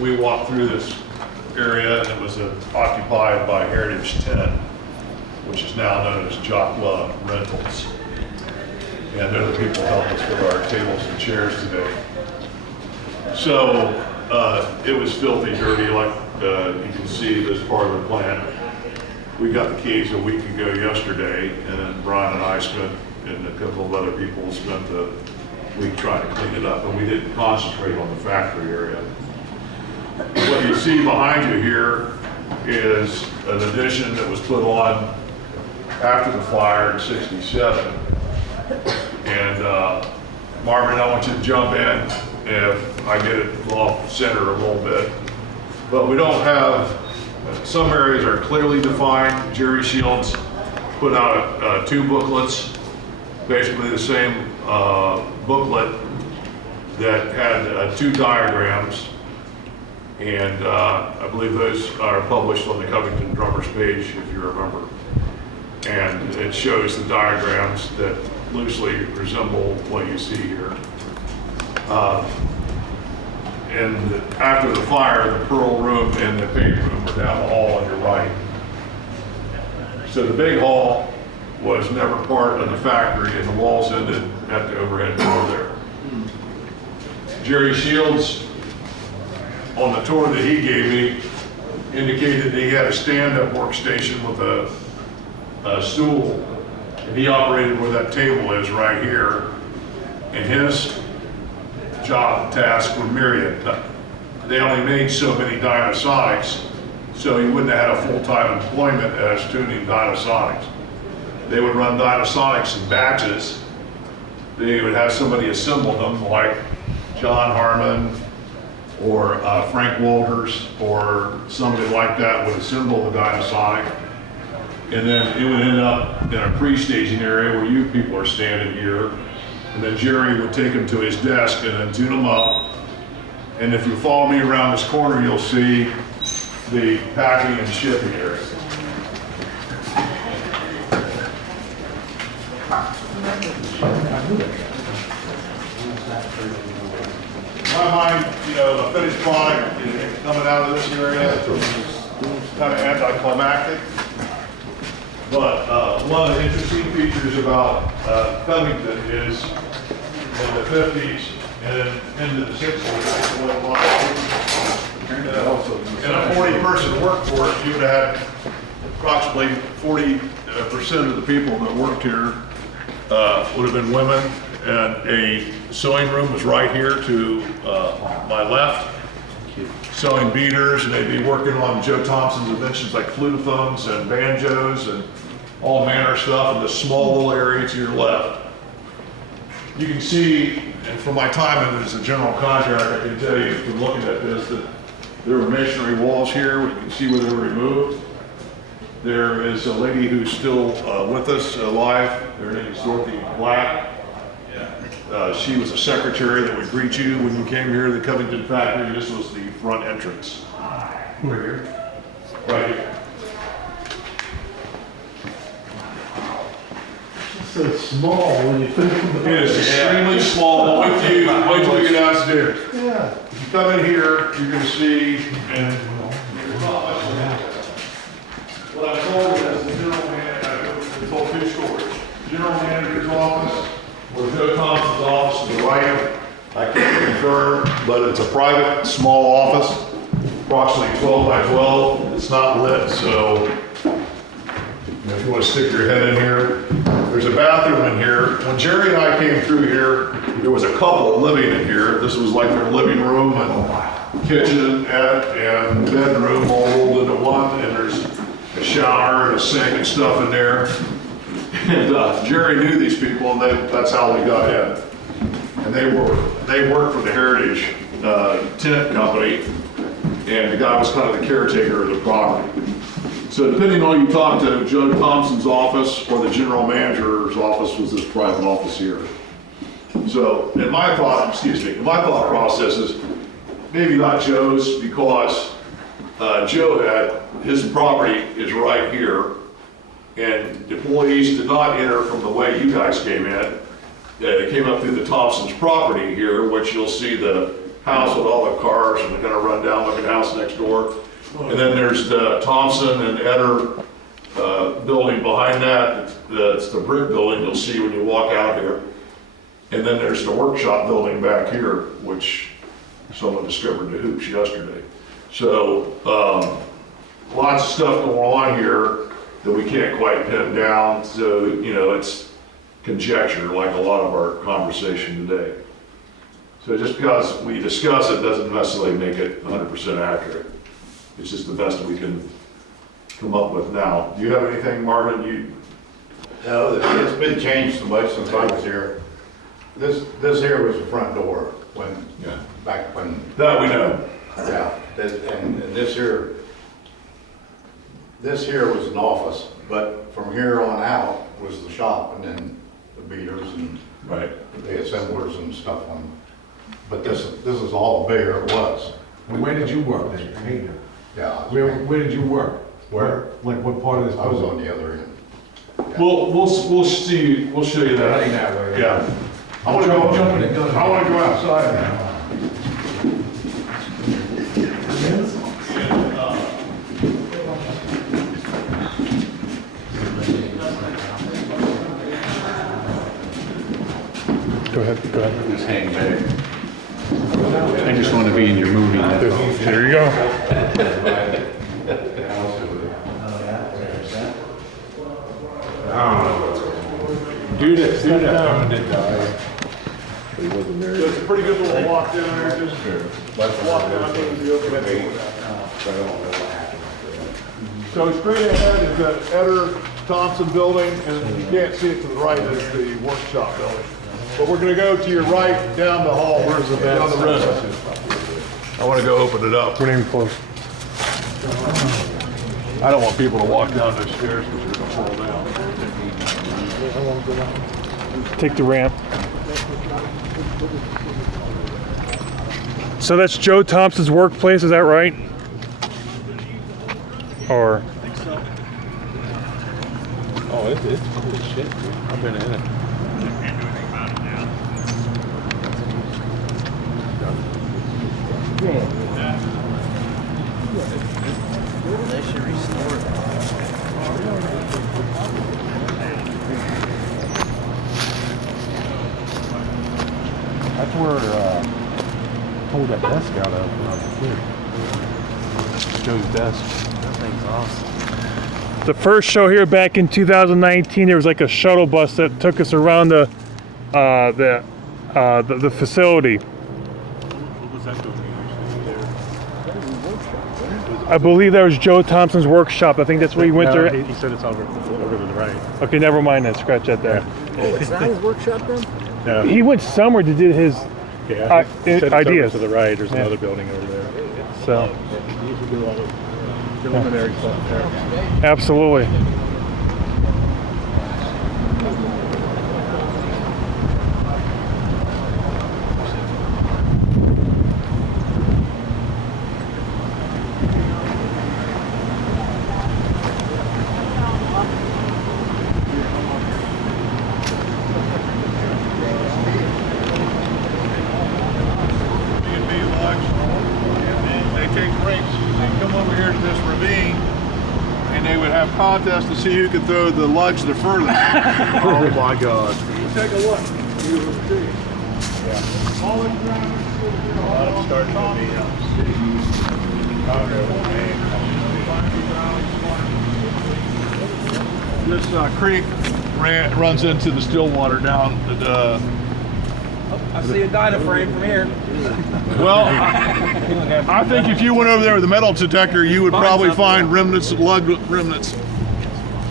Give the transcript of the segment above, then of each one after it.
we walked through this area and it was occupied by Heritage Tent, which is now known as Jocla Rentals. And they're the people helping us with our tables and chairs today. So it was filthy dirty, like you can see this part of the plant. We got the keys a week ago yesterday, and then Brian and I and a couple of other people spent the week trying to clean it up, and we didn't concentrate on the factory area. What you see behind you here is an addition that was put on after the fire in '67. And Marvin, I want you to jump in if I get it off center a little bit. But we don't have, some areas are clearly defined. Jerry Shields put out 2 booklets, basically the same booklet that had 2 diagrams. And I believe those are published on the Covington Drummers page, if you remember. And it shows the diagrams that loosely resemble what you see here. And after the fire, the Pearl Room and the paint room are down the hall on your right. So the big hall was never part of the factory, and the walls ended at the overhead door there. Jerry Shields, on the tour that he gave me, indicated that he had a stand-up workstation with a stool, and he operated where that table is right here. And his job tasks were myriad. They only made so many Dynasonics, so he wouldn't have had a full-time employment as tuning Dynasonics. They would run Dynasonics in batches. They would have somebody assemble them, like John Harmon or Frank Walters or somebody like that would assemble the Dynasonic. And then it would end up in a pre-staging area where you people are standing here. And then Jerry would take them to his desk and then tune them up. And if you follow me around this corner, you'll see the packing and shipping area. In my mind, you know, a finished product coming out of this area is kind of anticlimactic. But one of the interesting features about Covington is in the 50s and into the 60s, in a 40-person workforce, you would have had approximately 40% of the people that worked here would have been women, and a sewing room was right here to my left. Sewing beaters, and they'd be working on Joe Thompson's inventions like flutophones and banjos and all manner of stuff in this small little area to your left. You can see, and from my time as a general contractor, I can tell you from looking at this that there were masonry walls here. You can see where they were removed. There is a lady who's still with us alive. Her name is Dorothy Black. She was a secretary that would greet you when you came here to the Covington factory. This was the front entrance. Right here. Right here. So small when you put it in the. It is extremely small. Wait till you get downstairs. Yeah. If you come in here, you're going to see, and what I told you as the general manager, I told 2 stories. General manager's office, or Joe Thompson's office to the right. I can't confirm, but it's a private, small office, approximately 12 by 12. It's not lit, so if you want to stick your head in here, there's a bathroom in here. When Jerry and I came through here, there was a couple living in here. This was like their living room and kitchen and bedroom all rolled into one, and there's a shower and a sink and stuff in there. And Jerry knew these people, and that's how we got in. And they worked for the Heritage Tent Company, and the guy was kind of the caretaker of the property. So depending on who you talk to, Joe Thompson's office or the general manager's office was this private office here. So in my thought process is maybe not Joe's, because Joe had, his property is right here, and employees did not enter from the way you guys came in. They came up through the Thompson's property here, which you'll see the house with all the cars and the kind of run-down looking house next door. And then there's the Thompson and Eder building behind that. That's the brick building you'll see when you walk out here. And then there's the workshop building back here, which someone discovered the hoops yesterday. So lots of stuff going on here that we can't quite pin down. So, you know, it's conjecture like a lot of our conversation today. So just because we discuss it doesn't necessarily make it 100% accurate. It's just the best we can come up with now. Do you have anything, Marvin? No, it's been changed so much since I was here. This here was the front door when, Yeah. back when, That we know. yeah, and this here was an office, but from here on out was the shop and then the beaters and Right. the assemblers and stuff on. But this is all bigger it was. And where did you work then? Yeah, Where did you work? Where? Like what part of this? I was on the other end. We'll show you that. Heading that way. Yeah. I want to go. Jumping the gun. I want to go outside now. Go ahead. Just hang back. I just want to be in your movie. There you go. Do that, do that. It's a pretty good little walk down there. Just walk down there and be over there. So straight ahead is the Eder Thompson building, and you can't see it to the right is the workshop building. But we're gonna go to your right, down the hall. Where's the down the road? I wanna go open it up. We're not even close. I don't want people to walk down those stairs because they're gonna fall down. Take the ramp. So that's Joe Thompson's workplace, is that right? Or? Oh, it's cool as shit, dude. I've been in it. They should restore it. That's where, pulled that desk out of when I was a kid. Joe's desk. That thing's awesome. The first show here back in 2019, there was like a shuttle bus that took us around the facility. What was that building there? I believe that was Joe Thompson's workshop. I think that's where he went No, there. he said it's over to the right. Okay, never mind that. Scratch that there. Oh, it's not his workshop then? No, He went somewhere to do his yeah, he said it's over ideas. to the right. There's Yeah. another building over there. So, He used to do all the preliminary stuff there. absolutely. B&B lunch. They take breaks. They come over here to this ravine, and they would have contests to see who could throw the lunch the furthest. Oh my God! You take a look. You will see. Yeah. All the a lot of starting to be This creek runs into the Stillwater down at I see a DynaFrame from here. well, I think if you went over there with a metal detector, you would probably find remnants, lug remnants.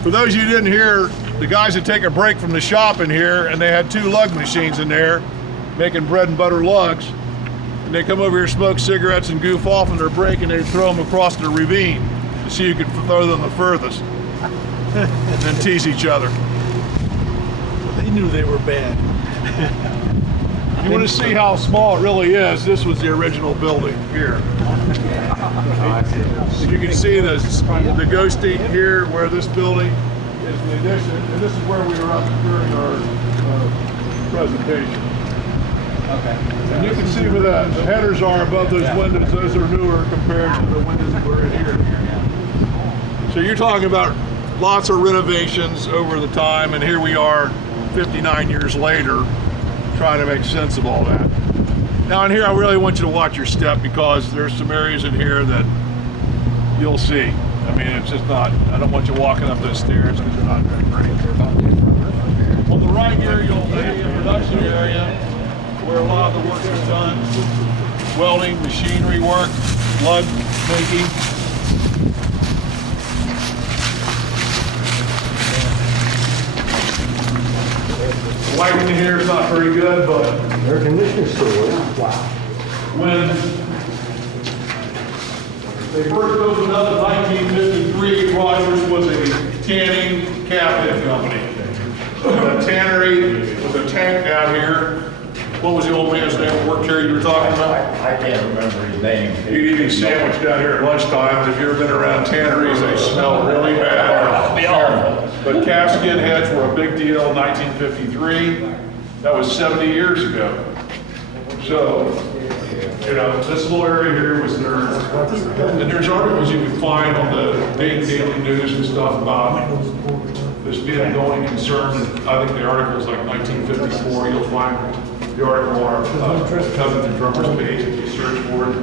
For those of you who didn't hear, the guys would take a break from the shop in here, and they had 2 lug machines in there making bread and butter lugs. And they come over here, smoke cigarettes, and goof off on their break, and they'd throw them across the ravine to see who could throw them the furthest, and then tease each other. They knew they were bad. You want to see how small it really is? This was the original building here. You can see the ghosty here where this building is the addition, and this is where we were up during our presentation. Okay. And you can see where the headers are above those windows. Those are newer compared to the windows that were in here. So you're talking about lots of renovations over the time, and here we are 59 years later trying to make sense of all that. Now in here, I really want you to watch your step because there's some areas in here that you'll see. I mean, it's just not, I don't want you walking up those stairs because they're not very pretty. On the right here, you'll see a production area where a lot of the work is done. Welding, machinery work, plug making. The lighting in here is not very good, but Air conditioning still works. when they first opened up in 1953, Rogers was a tanning cabinet company. The tannery was a tank down here. What was the old man's name that worked here you were talking about? I can't remember his name. He'd eat his sandwich down here at lunchtime. If you've ever been around tanneries, they smell really bad. But calfskin heads were a big deal in 1953. That was 70 years ago. So, you know, this little area here was there, and there's articles you can find on the daily news and stuff about this being a going concern. I think the article's like 1954. You'll find the article on Covington Drummers page if you search for it.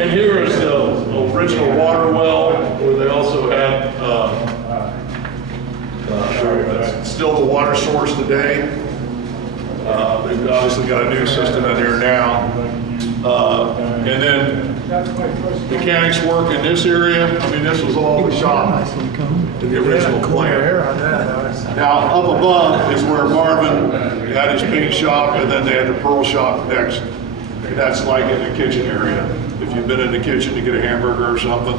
And here is the original water well where they also had still the water source today. They've obviously got a new system in here now. And then mechanics work in this area. I mean, this was all the shop in the original plant. Now, up above is where Marvin had his paint shop, and then they had the pearl shop next. And that's like in the kitchen area. If you've been in the kitchen to get a hamburger or something.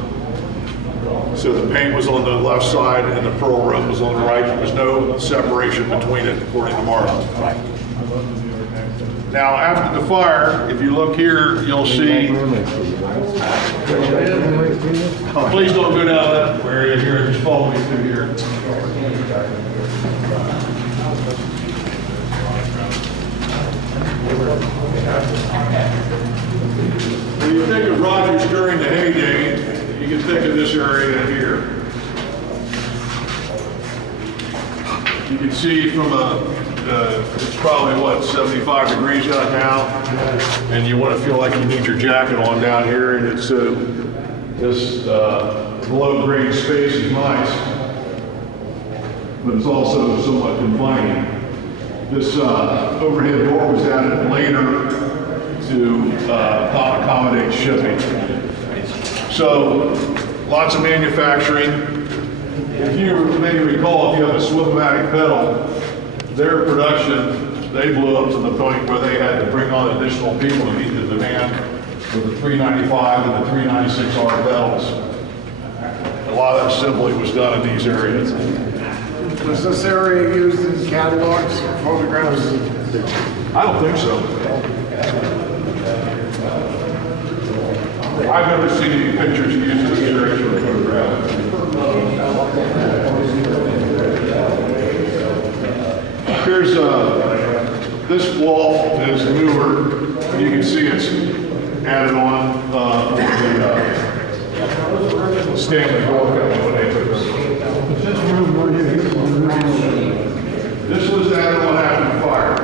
So the paint was on the left side and the pearl room was on the right. There was no separation between it, according to Marvin. Now, after the fire, if you look here, you'll see. Please don't go down that area here. Just follow me through here. When you think of Rogers during the heyday, you can think of this area here. You can see from it's probably what, 75 degrees out now, and you want to feel like you need your jacket on down here, and it's this below-grade space is nice, but it's also somewhat confining. This overhead door was added later to accommodate shipping. So, lots of manufacturing. If you maybe recall, if you have a Swim-O-Matic pedal, their production, they blew up to the point where they had to bring on additional people to meet the demand for the 395 and the 396R pedals. A lot of that assembly was done in these areas. Was this area used in catalogs or photographs? I don't think so. I've never seen any pictures used in this area for a photograph. Here's this wall is newer. You can see it's added on the Stanley door company when they took this. This was added on after the fire.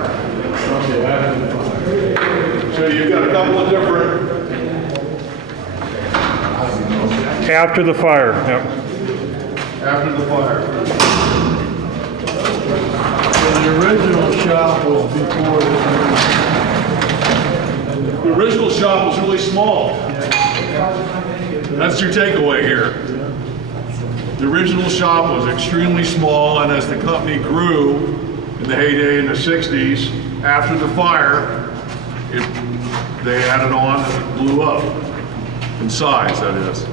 So you've got a couple of different. After the fire, yep. After the fire. The original shop was before this. The original shop was really small. That's your takeaway here. The original shop was extremely small, and as the company grew in the heyday in the 60s, after the fire, they added on and it blew up in size, that is.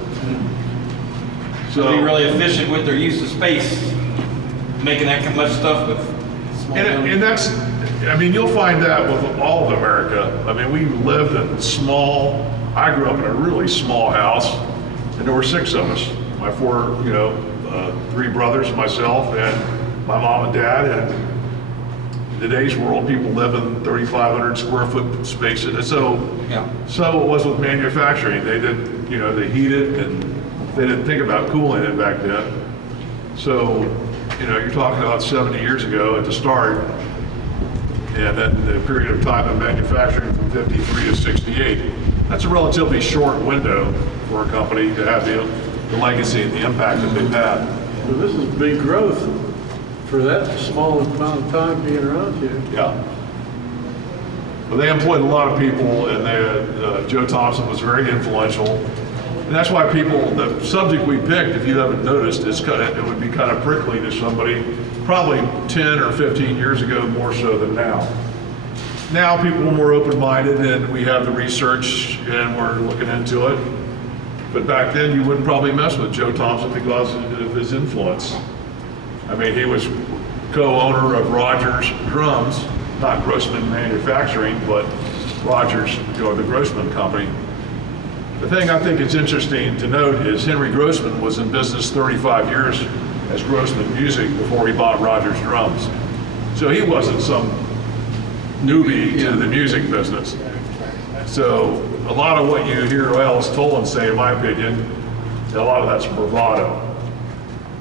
So be really efficient with their use of space, making that much stuff with small buildings. And that's, I mean, you'll find that with all of America. I mean, we lived in small, I grew up in a really small house, and there were 6 of us. My 4, 3 brothers, myself, and my mom and dad, and today's world, people live in 3,500 square foot spaces. So it was with manufacturing. They didn't, they heated and they didn't think about cooling it back then. So, you're talking about 70 years ago at the start, and then the period of time of manufacturing from 53 to 68. That's a relatively short window for a company to have the legacy and the impact that they've had. So this is big growth for that small amount of time being around here. Yeah. Well, they employed a lot of people, and Joe Thompson was very influential. And that's why the subject we picked, if you haven't noticed, it would be kind of prickly to somebody probably 10 or 15 years ago, more so than now. Now people are more open-minded, and we have the research, and we're looking into it. But back then, you wouldn't probably mess with Joe Thompson because of his influence. I mean, he was co-owner of Rogers Drums, not Grossman Manufacturing, but Rogers, the Grossman Company. The thing I think is interesting to note is Henry Grossman was in business 35 years as Grossman Music before he bought Rogers Drums. So he wasn't some newbie to the music business. So a lot of what you hear Alice Tolan say, in my opinion, a lot of that's bravado.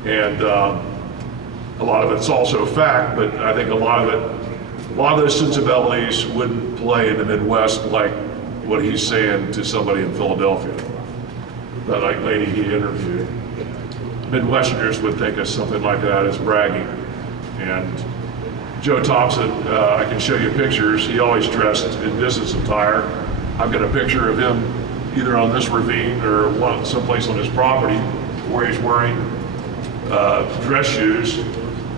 And a lot of it's also fact, but I think a lot of those sensibilities wouldn't play in the Midwest like what he's saying to somebody in Philadelphia. That lady he interviewed. Midwesterners would think of something like that as bragging. And Joe Thompson, I can show you pictures. He always dressed in business attire. I've got a picture of him either on this ravine or someplace on his property where he's wearing dress shoes,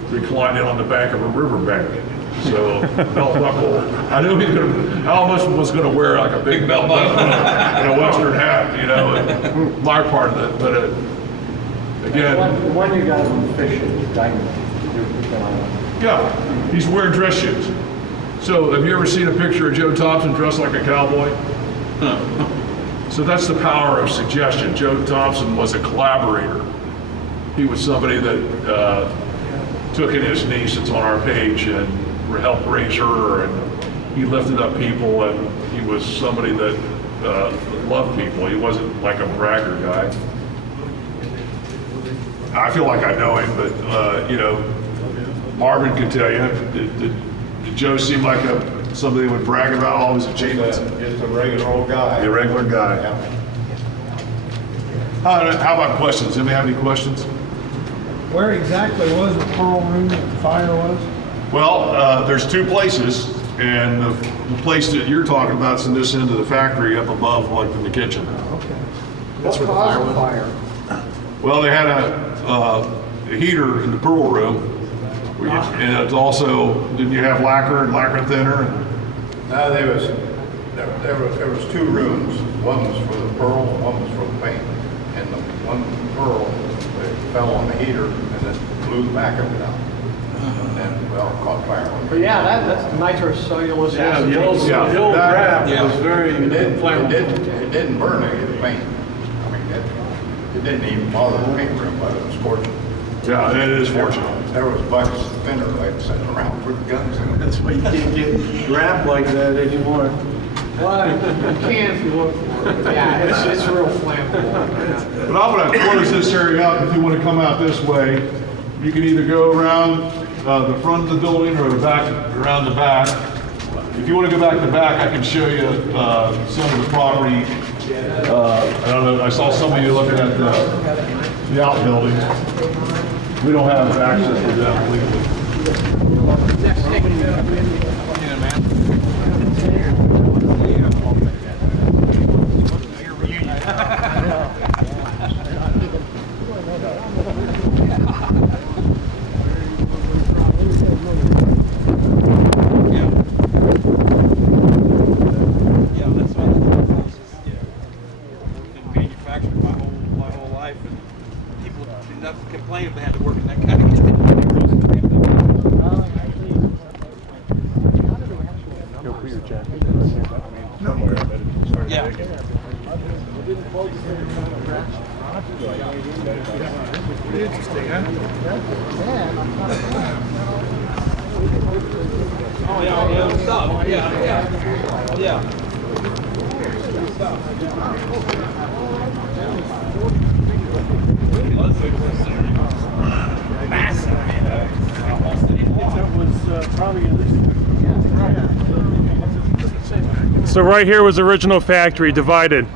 reclining on the bank of a riverbank. So belt buckle. I knew I almost was going to wear like a big belt buckle and a Western hat, and my part of it. But again, When you guys were fishing, diamond, yeah, he's wearing dress shoes. So have you ever seen a picture of Joe Thompson dressed like a cowboy? So that's the power of suggestion. Joe Thompson was a collaborator. He was somebody that took in his niece that's on our page and helped raise her, and he lifted up people, and he was somebody that loved people. He wasn't like a bragger guy. I feel like I know him, but Marvin could tell you, did Joe seem like somebody that would brag about all his achievements? Just a regular old guy. A regular guy. How about questions? Anybody have any questions? Where exactly was the Pearl Room that the fire was? Well, there's two places, and the place that you're talking about is in this end of the factory up above, like in the kitchen. Okay. That's where the What fire caused was. the fire? Well, they had a heater in the Pearl Room, and it's also, didn't you have lacquer and lacquer thinner? No, there was two rooms. One was for the pearl, one was for the paint. And the one pearl, it fell on the heater and then blew the back of it out. And then, caught fire on But it. yeah, that's nitrocellulose Yeah, acid. the old Yeah. wrap was very It inflammable. didn't burn any of the paint. I mean, it didn't even bother the paint room, but it was scorching. Yeah, it is fortunate. There was buckets of thinner like sitting around with guns in them. That's why you can't get wrapped like that anymore. Well, you can if you look for it. But yeah, it's real flammable. But I'm gonna close this area out. If you wanna come out this way, you can either go around the front of the building or the back, around the back. If you wanna go back to back, I can show you some of the property. I don't know, I saw some of you looking at the outbuildings. We don't have access to them legally. Yeah, that's what been manufactured my whole life, and people do not complain if they had to work in that kind of condition. Go for your jacket. Yeah. Interesting, huh? Oh, yeah, stop. Yeah. So right here was the original factory, divided.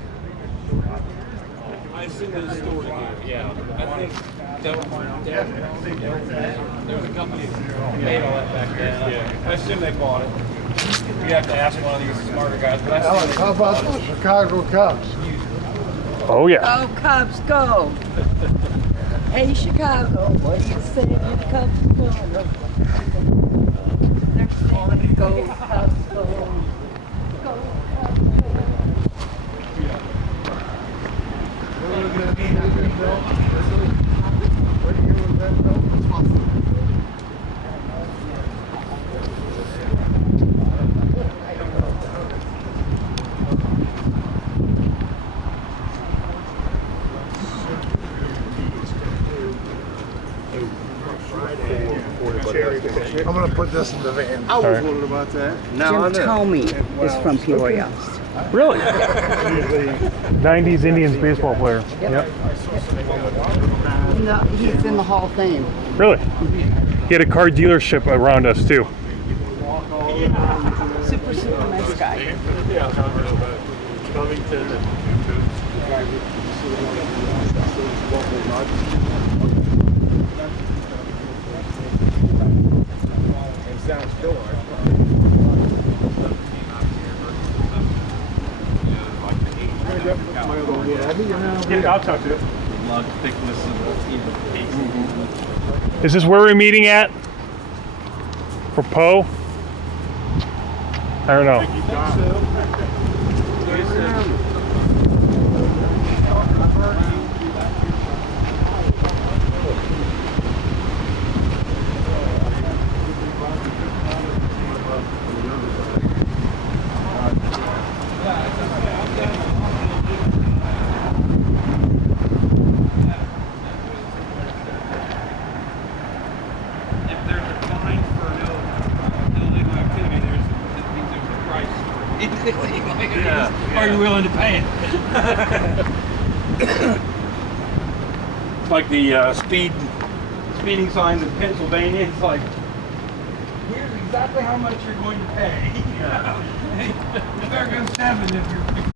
I assume there's a store here. Yeah. I think there was a company that made all that back there. Yeah. I assume they bought it. You have to ask one of these smarter guys, but I assume How about the Chicago Cubs? Oh yeah. Go Cubs, go! Hey Chicago, what do you say to the Cubs go? They're saying go Cubs, go. Go Cubs, go. I'm gonna put this in the van. Jim Tomey is from Peoria. Really? 90s Indians baseball player. Yep. No, he's in the Hall of Fame. Really? He had a car dealership around us too. Super nice guy. Yeah, I'll talk to you. lug thickness of even casing. Is this where we're meeting at? For Poe? I don't know. If there's a fine for illegal activity, that means there's a price for illegal activities. Are you willing to pay it? It's like the speeding signs in Pennsylvania. It's like, here's exactly how much you're going to pay. There goes 7 if you're